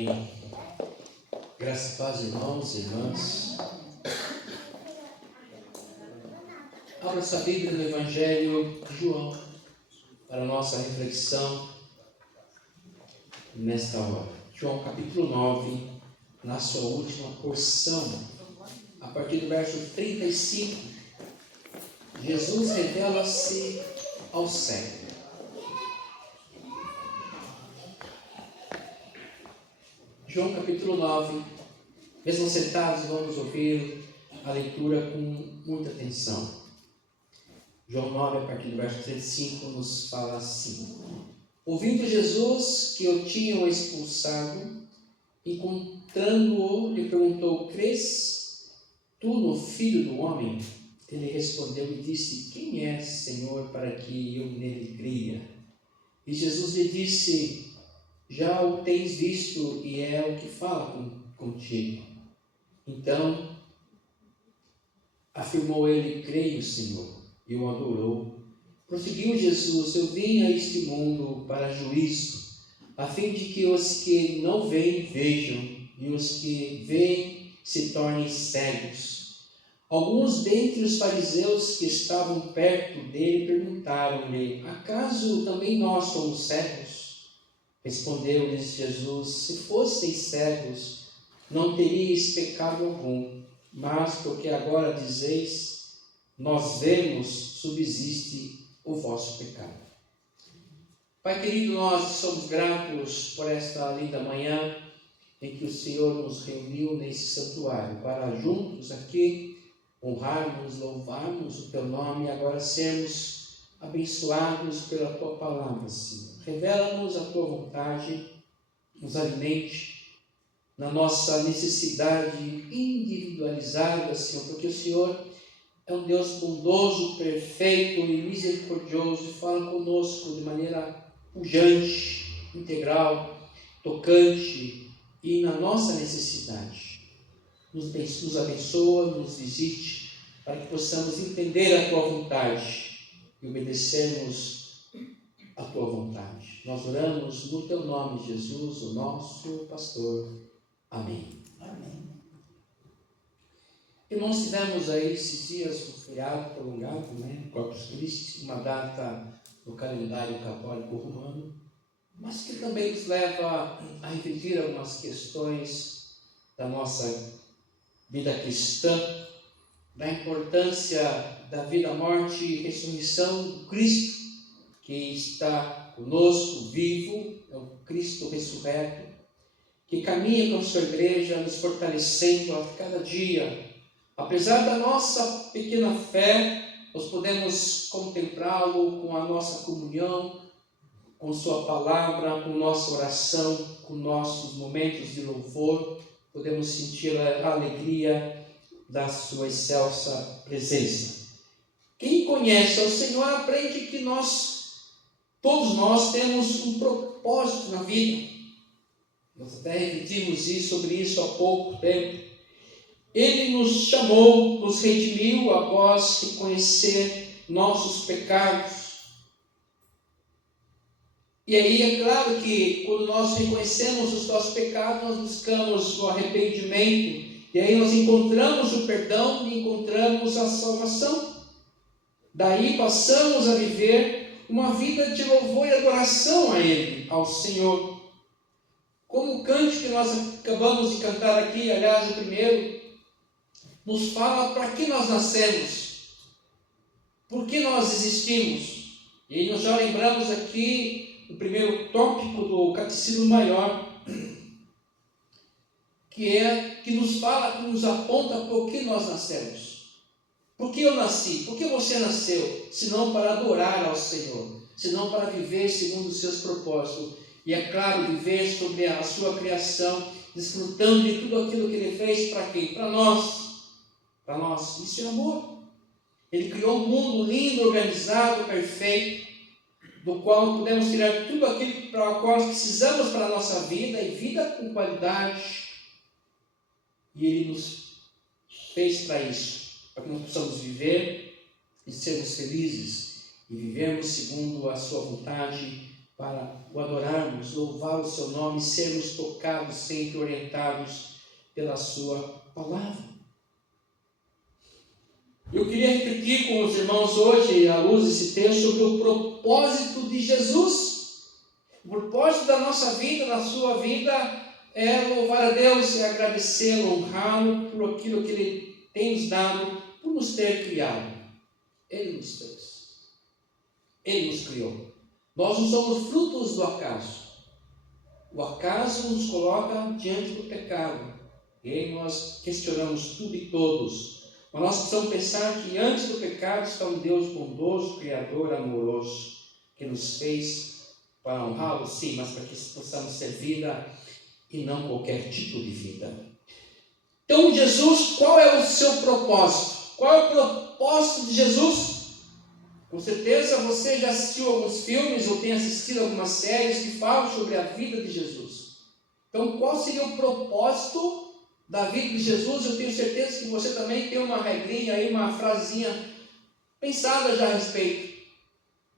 Amém. Graças e paz, irmãos e irmãs. Abra sua Bíblia no Evangelho de João para a nossa reflexão nesta hora. João capítulo 9, na sua última porção, a partir do verso 35, Jesus revela-se ao cego. João capítulo 9, mesmo sentados, vamos ouvir a leitura com muita atenção. João 9, a partir do verso 35, nos fala assim: ouvindo Jesus que o tinham expulsado, encontrando-o, lhe perguntou: crês tu no Filho do Homem? Ele respondeu e disse: quem és, Senhor, para que eu nele creia? E Jesus lhe disse: já o tens visto e é o que fala contigo. Então afirmou ele: creio, Senhor, e o adorou. Prosseguiu Jesus: eu vim a este mundo para juízo, a fim de que os que não veem vejam, e os que veem se tornem cegos. Alguns dentre os fariseus que estavam perto dele perguntaram-lhe: acaso também nós somos cegos? Respondeu-lhes Jesus: se fosseis cegos, não teríeis pecado algum, mas porque agora dizeis, nós vemos, subsiste o vosso pecado. Pai querido, nós somos gratos por esta linda manhã em que o Senhor nos reuniu nesse santuário para juntos aqui honrarmos, louvarmos o Teu nome e agora sermos abençoados pela Tua palavra, Senhor. Revela-nos a Tua vontade, nos alimente na nossa necessidade individualizada, Senhor, porque o Senhor é um Deus bondoso, perfeito e misericordioso e fala conosco de maneira pujante, integral, tocante e na nossa necessidade. Nos abençoa, nos visite, para que possamos entender a Tua vontade e obedecermos a Tua vontade. Nós oramos no Teu nome, Jesus, o nosso pastor. Amém. Amém. Irmãos, tivemos aí esses dias um feriado prolongado, Corpus Christi, uma data no calendário católico romano, mas que também nos leva a refletir algumas questões da nossa vida cristã, da importância da vida, morte e ressurreição do Cristo, que está conosco, vivo, é o Cristo ressurreto, que caminha com a sua igreja, nos fortalecendo a cada dia. Apesar da nossa pequena fé, nós podemos contemplá-lo com a nossa comunhão, com sua palavra, com nossa oração, com nossos momentos de louvor, podemos sentir a alegria da sua excelsa presença. Quem conhece ao Senhor aprende que todos nós temos um propósito na vida. Nós até refletimos sobre isso há pouco tempo. Ele nos chamou, nos redimiu após reconhecer nossos pecados. E aí é claro que quando nós reconhecemos os nossos pecados, nós buscamos o arrependimento. E aí nós encontramos o perdão e encontramos a salvação. Daí passamos a viver uma vida de louvor e adoração a Ele, ao Senhor. Como o cântico que nós acabamos de cantar aqui, aliás, o primeiro, nos fala para que nós nascemos, por que nós existimos. E aí nós já lembramos aqui o primeiro tópico do Catecismo Maior, que nos fala, que nos aponta por que nós nascemos. Por que eu nasci? Por que você nasceu? Senão para adorar ao Senhor, senão para viver segundo os seus propósitos. E é claro, viver sobre a sua criação, desfrutando de tudo aquilo que Ele fez para quem? Para nós. Para nós. Isso é amor. Ele criou um mundo lindo, organizado, perfeito, do qual podemos tirar tudo aquilo para o qual precisamos para a nossa vida, e vida com qualidade. E Ele nos fez para isso, para que nós possamos viver e sermos felizes, e vivermos segundo a sua vontade, para o adorarmos, louvar o seu nome, sermos tocados, sempre orientados pela sua palavra. Eu queria repetir com os irmãos hoje, à luz desse texto, sobre o propósito de Jesus. O propósito da nossa vida, da sua vida, é louvar a Deus, é agradecê-lo, honrá-lo por aquilo que Ele tem nos dado, por nos ter criado. Ele nos fez. Ele nos criou. Nós não somos frutos do acaso. O acaso nos coloca diante do pecado. E aí nós questionamos tudo e todos. Mas nós precisamos pensar que antes do pecado está um Deus bondoso, Criador, amoroso, que nos fez para honrá-lo, sim, mas para que possamos ser vida e não qualquer tipo de vida. Então, Jesus, qual é o seu propósito? Qual é o propósito de Jesus? Com certeza você já assistiu alguns filmes ou tem assistido algumas séries que falam sobre a vida de Jesus. Então, qual seria o propósito da vida de Jesus? Eu tenho certeza que você também tem uma regrinha aí, uma frasezinha pensada já a respeito.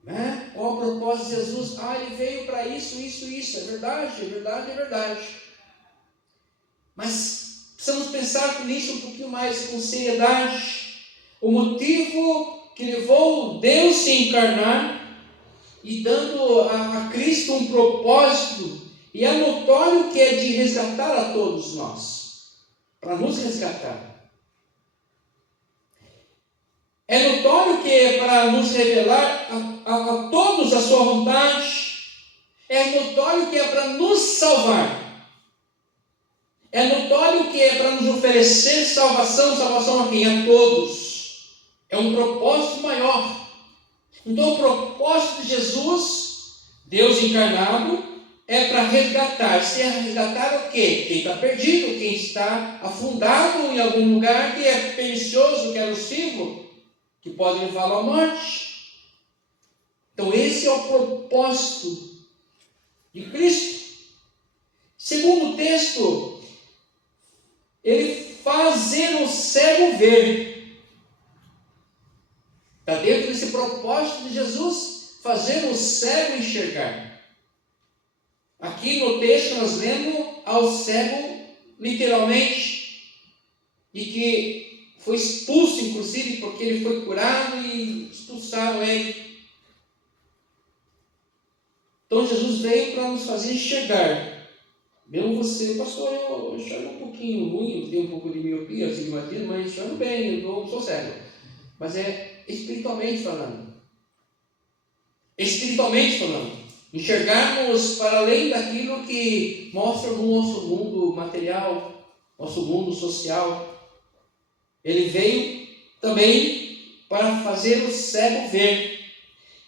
Né? Qual o propósito de Jesus? Ele veio para isso, isso, isso. É verdade, é verdade, é verdade. Mas precisamos pensar nisso um pouquinho mais com seriedade. O motivo que levou Deus se encarnar e dando a Cristo um propósito, e é notório que é de resgatar a todos nós, para nos resgatar. É notório que é para nos revelar a todos a sua vontade. É notório que é para nos salvar. É notório que é para nos oferecer salvação. Salvação a quem? A todos. É um propósito maior. Então o propósito de Jesus, Deus encarnado, é para resgatar. Se é resgatar o quê? Quem está perdido, quem está afundado em algum lugar que é pernicioso, que é nocivo, que pode levá-lo à morte. Então esse é o propósito de Cristo. Segundo o texto, ele fazer o cego ver. Está dentro desse propósito de Jesus, fazer o cego enxergar. Aqui no texto nós lemos ao cego, literalmente, e que foi expulso, inclusive, porque ele foi curado e expulsaram ele. Então Jesus veio para nos fazer enxergar. Mesmo você, pastor, eu enxergo um pouquinho ruim, eu tenho um pouco de miopia, astigmatismo, mas enxergo bem, eu não sou cego. Mas é espiritualmente falando. Espiritualmente falando. Enxergarmos para além daquilo que mostra no nosso mundo material, nosso mundo social. Ele veio também para fazer o cego ver.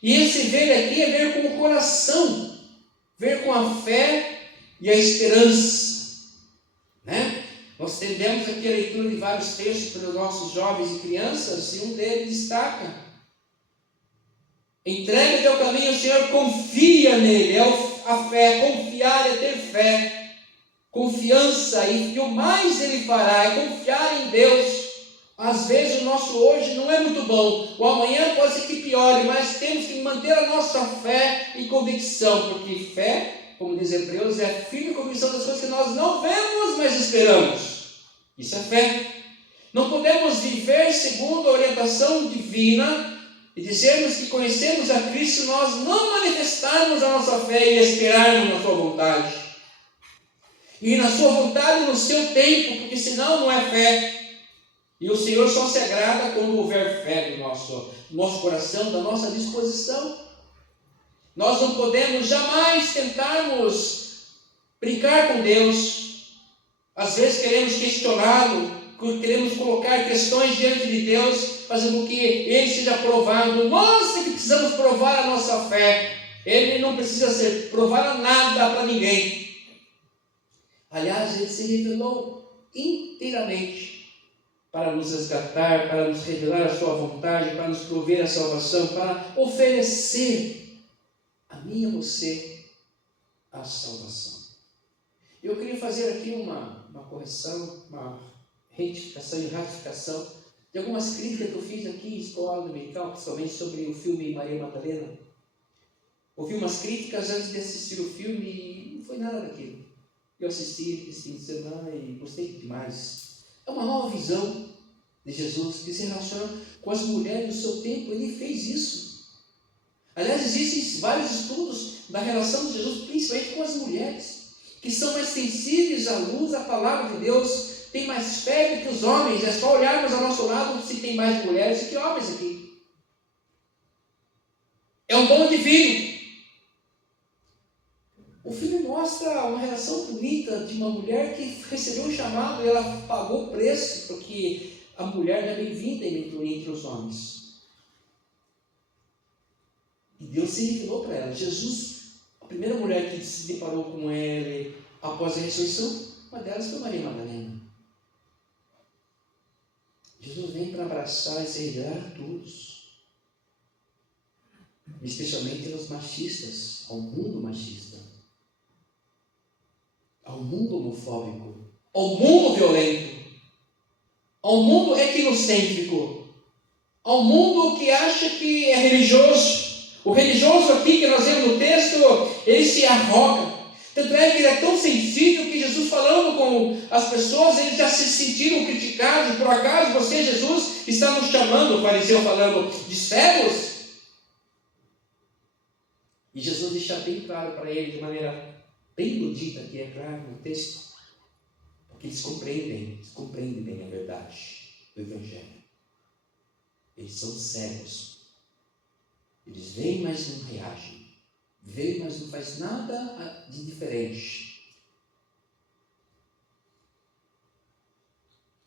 E esse ver aqui é ver com o coração, ver com a fé e a esperança. Né? Nós tendemos aqui a leitura de vários textos para os nossos jovens e crianças, e um deles destaca: entregue teu caminho ao Senhor, confia nele. É a fé, confiar é ter fé, confiança, e o mais ele fará é confiar em Deus. Às vezes o nosso hoje não é muito bom, o amanhã pode ser que piore, mas temos que manter a nossa fé e convicção, porque fé, como diz Hebreus, é a firme convicção das coisas que nós não vemos, mas esperamos. Isso é fé. Não podemos viver segundo a orientação divina e dizermos que conhecemos a Cristo se nós não manifestarmos a nossa fé e esperarmos na sua vontade. E na sua vontade, no seu tempo, porque senão não é fé. E o Senhor só se agrada quando houver fé no nosso coração, da nossa disposição. Nós não podemos jamais tentarmos brincar com Deus. Às vezes queremos questioná-lo, queremos colocar questões diante de Deus, fazendo com que Ele seja provado. Nós é que precisamos provar a nossa fé. Ele não precisa provar nada para ninguém. Aliás, Ele se revelou inteiramente para nos resgatar, para nos revelar a sua vontade, para nos prover a salvação, para oferecer a mim e a você a salvação. Eu queria fazer aqui uma correção, uma retificação e ratificação de algumas críticas que eu fiz aqui em escola dominical, principalmente sobre o filme Maria Madalena. ouvi umas críticas antes de assistir o filme e não foi nada daquilo. Eu assisti esse fim de semana e gostei demais. É uma nova visão de Jesus que se relaciona com as mulheres do seu tempo. Ele fez isso. Aliás, existem vários estudos da relação de Jesus, principalmente com as mulheres, que são mais sensíveis à luz, à palavra de Deus, têm mais fé do que os homens. É só olharmos ao nosso lado se tem mais mulheres do que homens aqui. É um dom divino. O filme mostra uma relação bonita de uma mulher que recebeu um chamado e ela pagou o preço, porque a mulher é bem-vinda entre os homens. E Deus se revelou para ela. Jesus, a primeira mulher que se deparou com ela após a ressurreição, uma delas foi Maria Madalena. Jesus vem para abraçar e se revelar a todos, especialmente aos machistas, ao mundo machista, ao mundo homofóbico, ao mundo violento, ao mundo etnocêntrico, ao mundo que acha que é religioso. O religioso aqui que nós vemos no texto, ele se arroga. Tanto é que ele é tão sensível que Jesus, falando com as pessoas, eles já se sentiram criticados. Por acaso você, Jesus, está nos chamando, o fariseu falando, de cegos? E Jesus deixa bem claro para ele, de maneira bem erudita, que é claro no texto, porque eles compreendem bem a verdade do Evangelho. Eles são cegos. Eles veem, mas não reagem. Veem, mas não faz nada de diferente.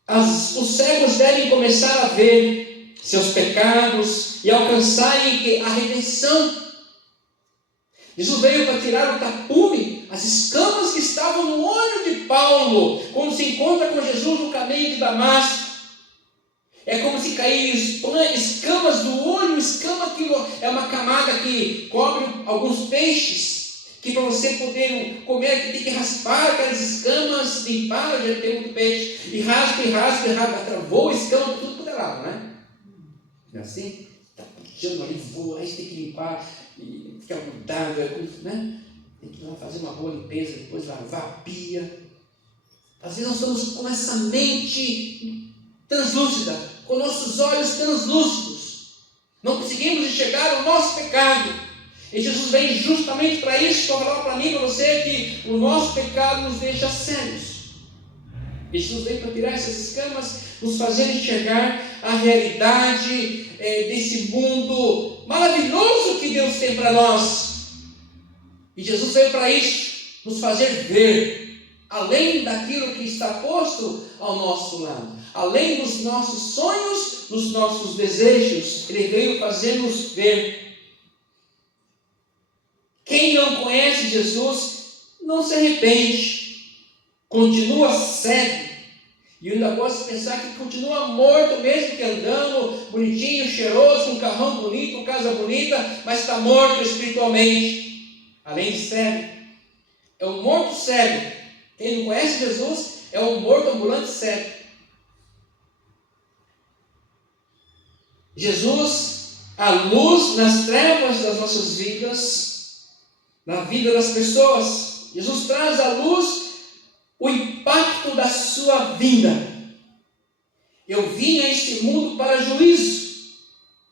Os cegos devem começar a ver seus pecados e alcançarem a redenção. Jesus veio para tirar o tapume, as escamas que estavam no olho de Paulo, quando se encontra com Jesus no caminho de Damasco. É como se caíssem escamas do olho, escama que é uma camada que cobre alguns peixes, que para você poder comer, que tem que raspar aquelas escamas, limpar, já tem muito peixe, e raspa, travou a escama por tudo por lado, né? Não é assim? Está puxando ali, voa, aí você tem que limpar, e ficar grudado, né? Tem que ir lá fazer uma boa limpeza, depois lavar a pia. Às vezes nós estamos com essa mente translúcida, com nossos olhos translúcidos, não conseguimos enxergar o nosso pecado, e Jesus vem justamente para isso, para falar para mim, para você, que o nosso pecado nos deixa cegos. E Jesus veio para tirar essas escamas, nos fazer enxergar a realidade desse mundo maravilhoso que Deus tem para nós. E Jesus veio para isso, nos fazer ver, além daquilo que está posto ao nosso lado, além dos nossos sonhos, dos nossos desejos. Ele veio fazer-nos ver. Quem não conhece Jesus não se arrepende, continua cego, e eu ainda posso pensar que continua morto, mesmo que andando bonitinho, cheiroso, com um carrão bonito, casa bonita, mas está morto espiritualmente, além de cego. É um morto cego. Quem não conhece Jesus é um morto ambulante cego. Jesus, a luz nas trevas das nossas vidas, na vida das pessoas. Jesus traz à luz o impacto da sua vinda. Eu vim a este mundo para juízo.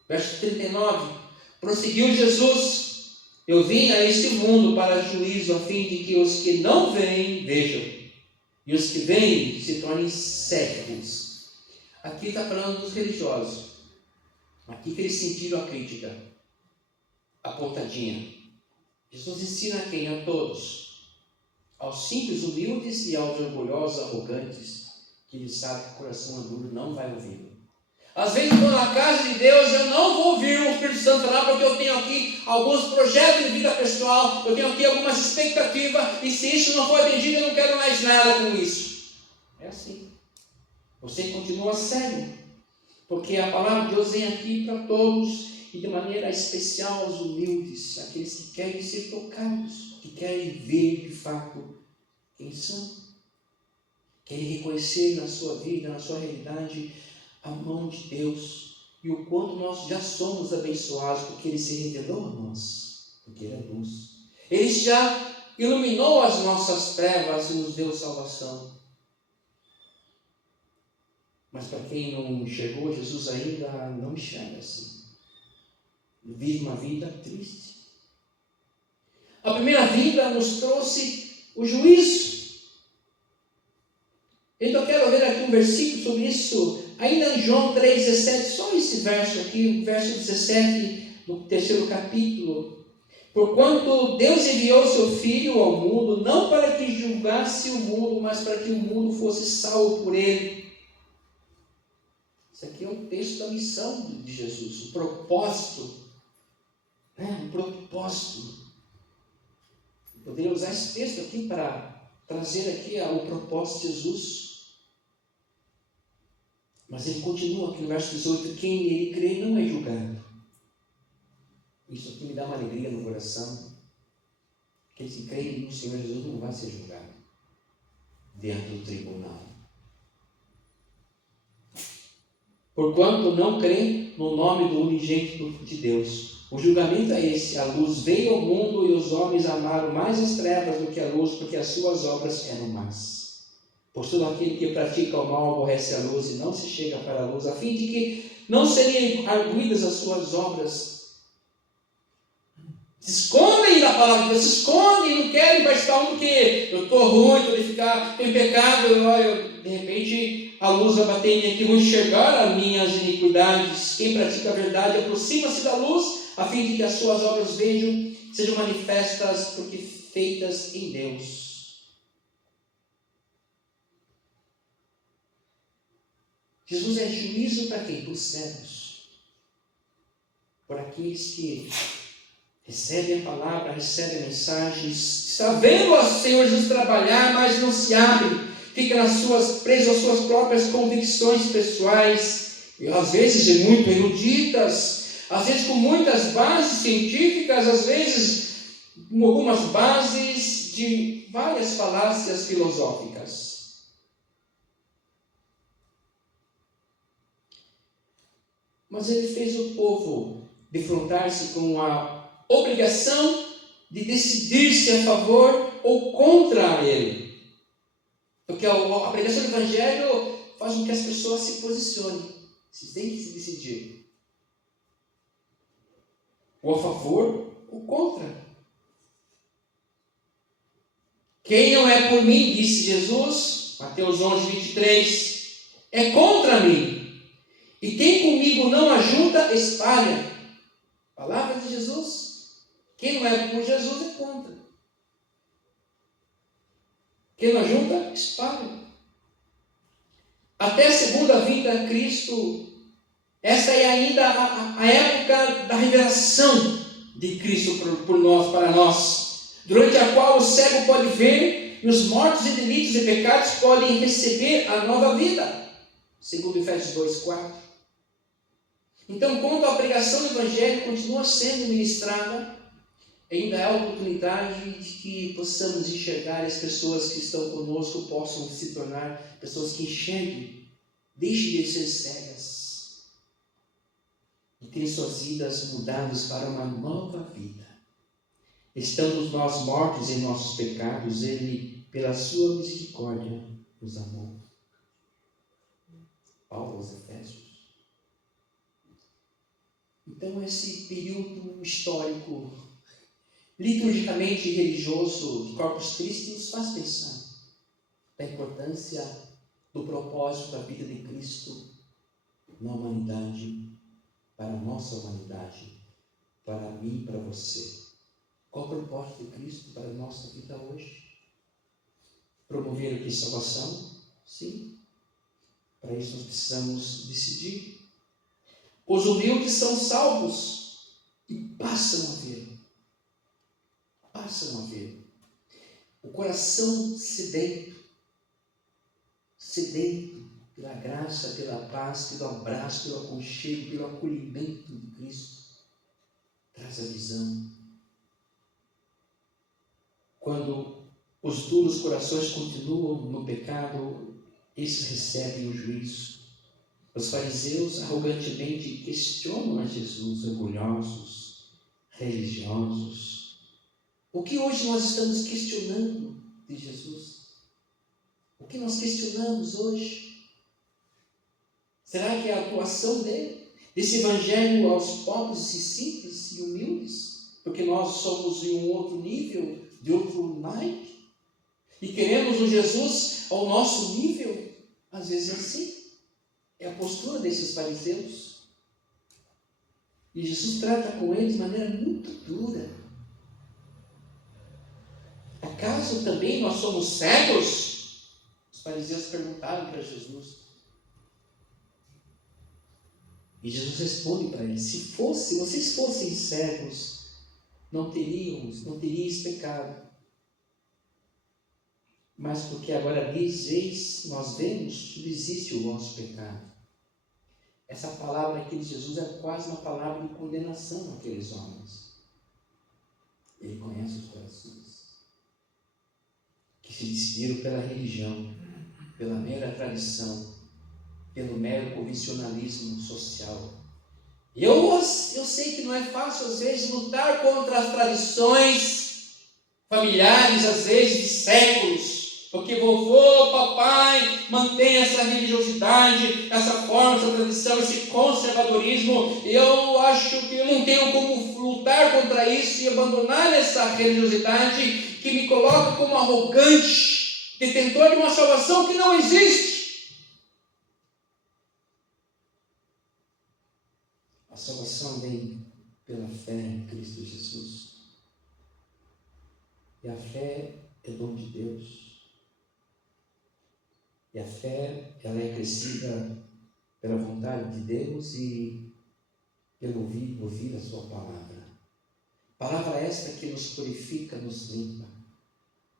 Verso 39. Prosseguiu Jesus: eu vim a este mundo para juízo, a fim de que os que não veem, vejam, e os que veem se tornem cegos. Aqui está falando dos religiosos. Aqui que eles sentiram a crítica, a pontadinha. Jesus ensina a quem? A todos. Aos simples, humildes e aos orgulhosos, arrogantes, que eles sabem que o coração maduro não vai ouvir. Às vezes eu estou na casa de Deus, eu não vou ouvir o Espírito Santo lá, porque eu tenho aqui alguns projetos de vida pessoal, eu tenho aqui algumas expectativas, e se isso não for atendido, eu não quero mais nada com isso. É assim. Você continua cego, porque a palavra de Deus vem aqui para todos, e de maneira especial aos humildes, aqueles que querem ser tocados, que querem ver de fato quem são, querem reconhecer na sua vida, na sua realidade, a mão de Deus, e o quanto nós já somos abençoados, porque Ele se revelou a nós. porque Ele é luz. Ele já iluminou as nossas trevas e nos deu salvação. Mas para quem não enxergou, Jesus ainda não enxerga assim. Vive uma vida triste. A primeira vinda nos trouxe o juízo. Então eu quero ver aqui um versículo sobre isso, ainda em João 3,17, só esse verso aqui, o verso 17 do 3º capítulo. Porquanto Deus enviou seu Filho ao mundo, não para que julgasse o mundo, mas para que o mundo fosse salvo por ele. Isso aqui é um texto da missão de Jesus, o propósito. O propósito. Eu poderia usar esse texto aqui para trazer aqui o propósito de Jesus. Mas ele continua aqui no verso 18, quem nele crê não é julgado. Isso aqui me dá uma alegria no coração. Quem se crê no Senhor Jesus não vai ser julgado dentro do tribunal. Porquanto não crê no nome do unigênito de Deus. O julgamento é esse: a luz veio ao mundo e os homens amaram mais as trevas do que a luz, porque as suas obras eram más. Pois todo aquele que pratica o mal aborrece a luz e não se chega para a luz, a fim de que não seriam arguidas as suas obras. Se escondem da palavra de Deus, se escondem, não querem participar porque eu estou ruim, estou em pecado, de repente a luz vai bater em mim aqui, vou enxergar as minhas iniquidades. Quem pratica a verdade aproxima-se da luz, a fim de que as suas obras sejam manifestas, porque feitas em Deus. Jesus é juízo para quem? Para os cegos, por aqueles que recebem a palavra, recebem mensagens, está vendo o Senhor Jesus trabalhar, mas não se abre, fica preso às suas próprias convicções pessoais, e às vezes muito eruditas, às vezes com muitas bases científicas, às vezes com algumas bases de várias falácias filosóficas. Mas ele fez o povo defrontar-se com a obrigação de decidir-se a favor ou contra ele. Porque a pregação do Evangelho faz com que as pessoas se posicionem. Vocês têm que se decidir. Ou a favor ou contra. Quem não é por mim, disse Jesus, Mateus 11:23, é contra mim. E quem comigo não ajuda, espalha. Palavra de Jesus. Quem não é por Jesus é contra. Quem não ajuda, espalha. Até a segunda vinda de Cristo, essa é ainda a época da revelação de Cristo por nós, para nós, durante a qual o cego pode ver e os mortos em delitos e pecados podem receber a nova vida, segundo Efésios 2:4. Então, quando a pregação do Evangelho continua sendo ministrada, ainda há a oportunidade de que possamos enxergar, as pessoas que estão conosco possam se tornar pessoas que enxerguem, deixem de ser cegas e terem suas vidas mudadas para uma nova vida. Estando nós mortos em nossos pecados, Ele, pela sua misericórdia, nos amou. Paulo aos Efésios. Então, esse período histórico, liturgicamente religioso de Corpus Christi, nos faz pensar da importância do propósito da vida de Cristo na humanidade, para a nossa humanidade, para mim e para você. Qual o propósito de Cristo para a nossa vida hoje? Promover o que? Salvação? Sim. Para isso nós precisamos decidir. Os humildes são salvos e passam a ver. Passam a ver. O coração sedento pela graça, pela paz, pelo abraço, pelo aconchego, pelo acolhimento de Cristo, traz a visão. Quando os duros corações continuam no pecado, esses recebem o juízo. Os fariseus arrogantemente questionam a Jesus, orgulhosos, religiosos. O que hoje nós estamos questionando de Jesus? O que nós questionamos hoje? Será que é a atuação dele? Desse evangelho aos pobres e simples e humildes? Porque nós somos em um outro nível, de outro naipe? E queremos um Jesus ao nosso nível? Às vezes é assim. É a postura desses fariseus. E Jesus trata com eles de maneira muito dura. Acaso também nós somos cegos? Os fariseus perguntaram para Jesus. E Jesus responde para eles: se vocês fossem cegos, não teríeis pecado. Mas porque agora nós vemos, subsiste o vosso pecado. Essa palavra aqui de Jesus é quase uma palavra de condenação àqueles homens. Ele conhece os corações, que se decidiram pela religião, pela mera tradição, pelo mero convencionalismo social. Eu sei que não é fácil, às vezes, lutar contra as tradições familiares, às vezes, de séculos. Porque vovô, papai mantém essa religiosidade, essa forma, essa tradição, esse conservadorismo. Eu acho que eu não tenho como lutar contra isso e abandonar essa religiosidade que me coloca como arrogante, detentor de uma salvação que não existe. A salvação vem pela fé em Cristo Jesus. E a fé é dom de Deus. E a fé, ela é crescida pela vontade de Deus e pelo ouvir a sua palavra. Palavra esta que nos purifica, nos limpa,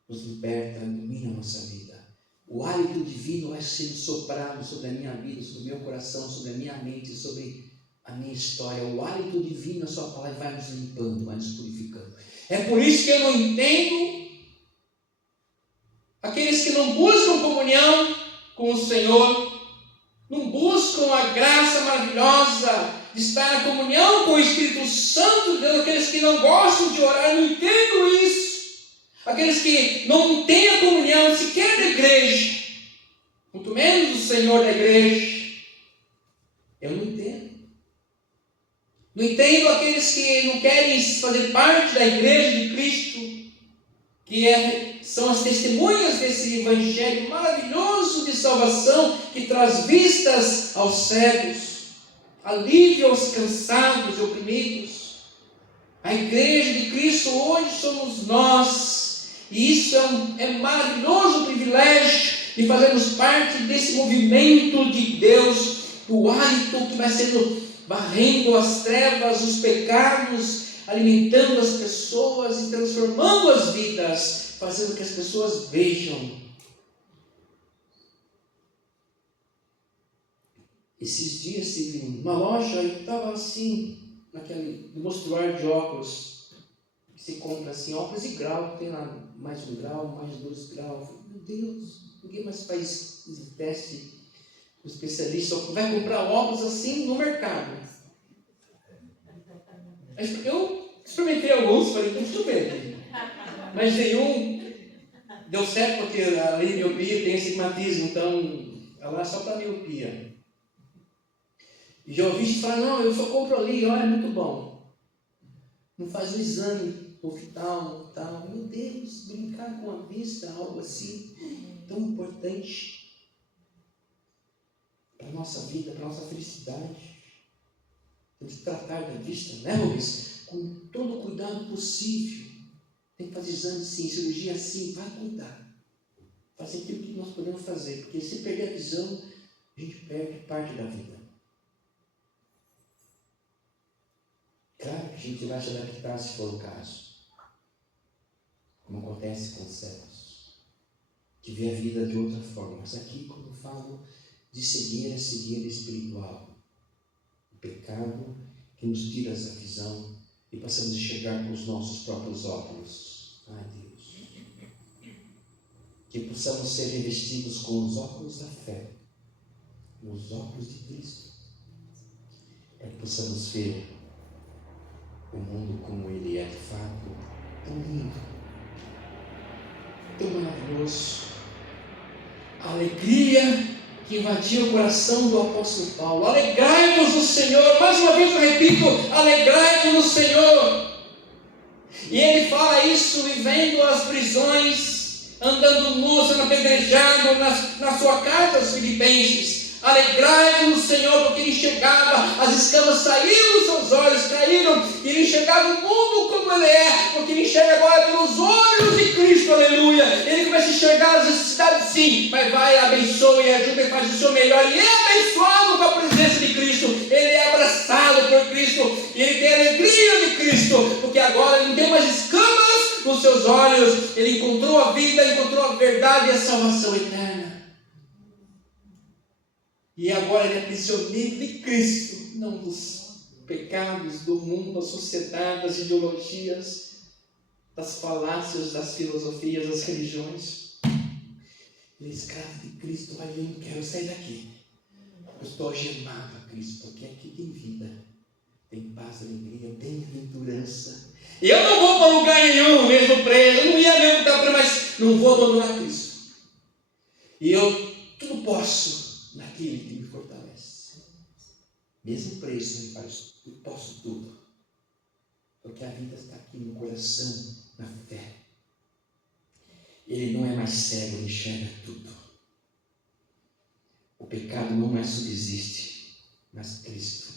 nos liberta, ilumina a nossa vida. O hálito divino vai sendo soprado sobre a minha vida, sobre o meu coração, sobre a minha mente, sobre a minha história. O hálito divino, a sua palavra vai nos limpando, vai nos purificando. É por isso que eu não entendo aqueles que não buscam comunhão com o Senhor, não buscam a graça maravilhosa de estar na comunhão com o Espírito Santo de Deus, aqueles que não gostam de orar, eu não entendo isso. Aqueles que não têm a comunhão sequer da igreja, muito menos o Senhor da igreja, eu não entendo. Não entendo aqueles que não querem fazer parte da igreja de Cristo, que são as testemunhas desse evangelho maravilhoso de salvação, que traz vistas aos cegos, alívio aos cansados e oprimidos. A igreja de Cristo hoje somos nós, e isso é maravilhoso privilégio de fazermos parte desse movimento de Deus, do hálito que vai sendo varrendo as trevas, os pecados, alimentando as pessoas e transformando as vidas, fazendo que as pessoas vejam. Esses dias estive numa loja e estava assim, naquele mostruário de óculos, que se compra assim, óculos de grau, tem lá mais 1 grau, mais 2 graus. Meu Deus, ninguém mais faz teste. O especialista vai comprar óculos assim no mercado. Eu experimentei alguns, falei, deixa eu ver aqui. Mas nenhum deu certo, porque a miopia tem astigmatismo, então ela é só para miopia. E já ouvi falar, não, eu só compro ali, olha, é muito bom. Não faz o exame oftalmo, tal. Meu Deus, brincar com a vista, algo assim, tão importante para a nossa vida, para a nossa felicidade. Temos que tratar da vista, né, Rubens? Com todo o cuidado possível. Tem que fazer exame sim, cirurgia sim, vai cuidar. Fazer aquilo que nós podemos fazer, porque se perder a visão, a gente perde parte da vida. Claro que a gente vai se adaptar se for o caso, como acontece com os cegos, que vê a vida de outra forma. Mas aqui, quando eu falo de cegueira espiritual, o pecado que nos tira essa visão e passamos a enxergar com os nossos próprios óculos. Ai, Deus. Que possamos ser revestidos com os óculos da fé, os óculos de Cristo, para que possamos ver o mundo como ele é de fato, tão lindo, tão maravilhoso. A alegria que invadia o coração do apóstolo Paulo. Alegrai-vos no Senhor. Mais uma vez eu repito, alegrai-vos no Senhor. E ele fala isso vivendo as prisões, andando nu, sendo apedrejado na sua carta aos Filipenses. Alegrai-vos no Senhor, porque ele enxergava, as escamas saíram dos seus olhos, caíram, e ele enxergava o mundo como ele é, porque ele enxerga agora pelos olhos de Cristo, aleluia. Ele começa a enxergar as necessidades, sim, mas vai, abençoa e ajuda e faz o seu melhor, e é abençoado com a presença de Cristo, ele é abraçado por Cristo, e ele tem a alegria de Cristo, porque agora ele não tem mais escamas nos seus olhos, ele encontrou a vida, encontrou a verdade e a salvação eterna. E agora ele é prisioneiro de Cristo, não dos pecados do mundo, da sociedade, das ideologias, das falácias, das filosofias, das religiões. Ele é escravo de Cristo, mas eu não quero sair daqui. Eu estou algemado a Cristo, porque aqui tem vida, tem paz, alegria, bem-aventurança. E eu não vou para lugar nenhum, mesmo preso, eu não ia mesmo estar preso, mas não vou abandonar Cristo. E eu tudo posso naquele que me fortalece. Mesmo preso, ele faz, eu posso tudo. Porque a vida está aqui no coração, na fé. Ele não é mais cego, ele enxerga tudo. O pecado não mais subsiste, mas Cristo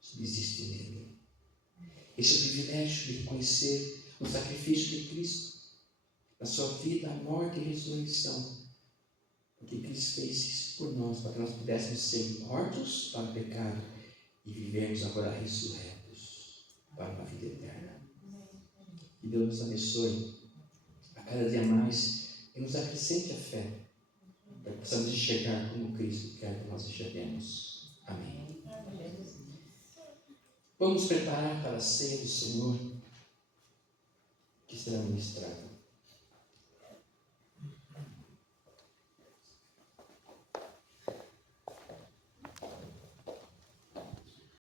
subsiste nele. Esse é o privilégio de reconhecer o sacrifício de Cristo, a sua vida, a morte e a ressurreição. Porque Cristo fez isso por nós, para que nós pudéssemos ser mortos para o pecado e vivermos agora ressurretos para uma vida eterna. Que Deus nos abençoe a cada dia mais e nos acrescente a fé, para que possamos enxergar como Cristo quer que nós enxerguemos. Amém. Vamos preparar para a ceia do Senhor que será ministrada.